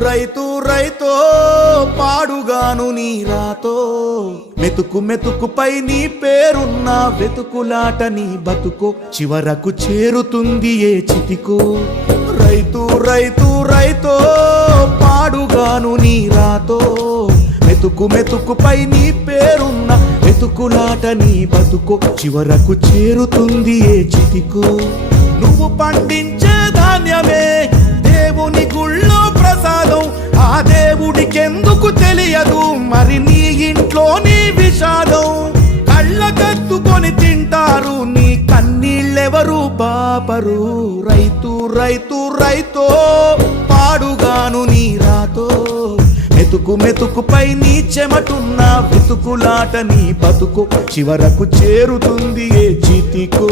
రైతు రైతో పాడుగాను నీ రాతో మెతుకు మెతుకుపై నీ పేరున్న వెతుకులాట నీ బతుకో చివరకు చేరుతుంది ఏ చితికో రైతు రైతు రైతో పాడుగాను నీ రాతో మెతుకు మెతుకుపై నీ పేరున్న వెతుకులాట నీ బతుకో చివరకు చేరుతుంది ఏ చితికో నువ్వు పండించే ధాన్యమే దేవుని గుళ్ళో ప్రసాదం ఆ దేవుడికెందుకు తెలియదు మరి నీ ఇంట్లో నీ విషాదం కళ్ళకత్తుకొని తింటారు నీ కన్నీళ్ళెవరు పాపరు రైతు రైతు రైతో పాడుగాను నీ రాతో మెతుకు మెతుకుపై నీ చెమటున్న వెతుకులాట నీ బతుకు చివరకు చేరుతుంది ఏ చితికో